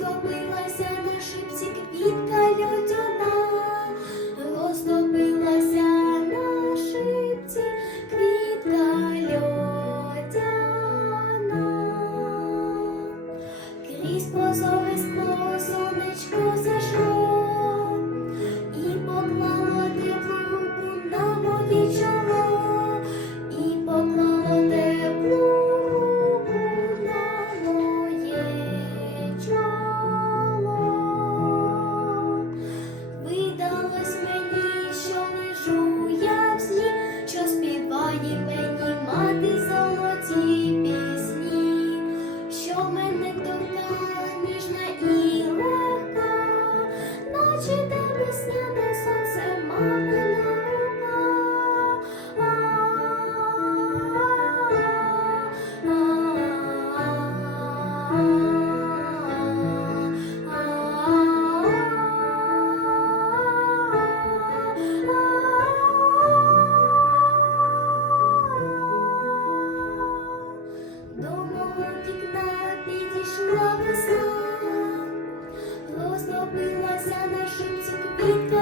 Розтопилася на шипці квітка льодяна, розтопилася на шипці квітка льодяна, крізь прозоре скло Africa.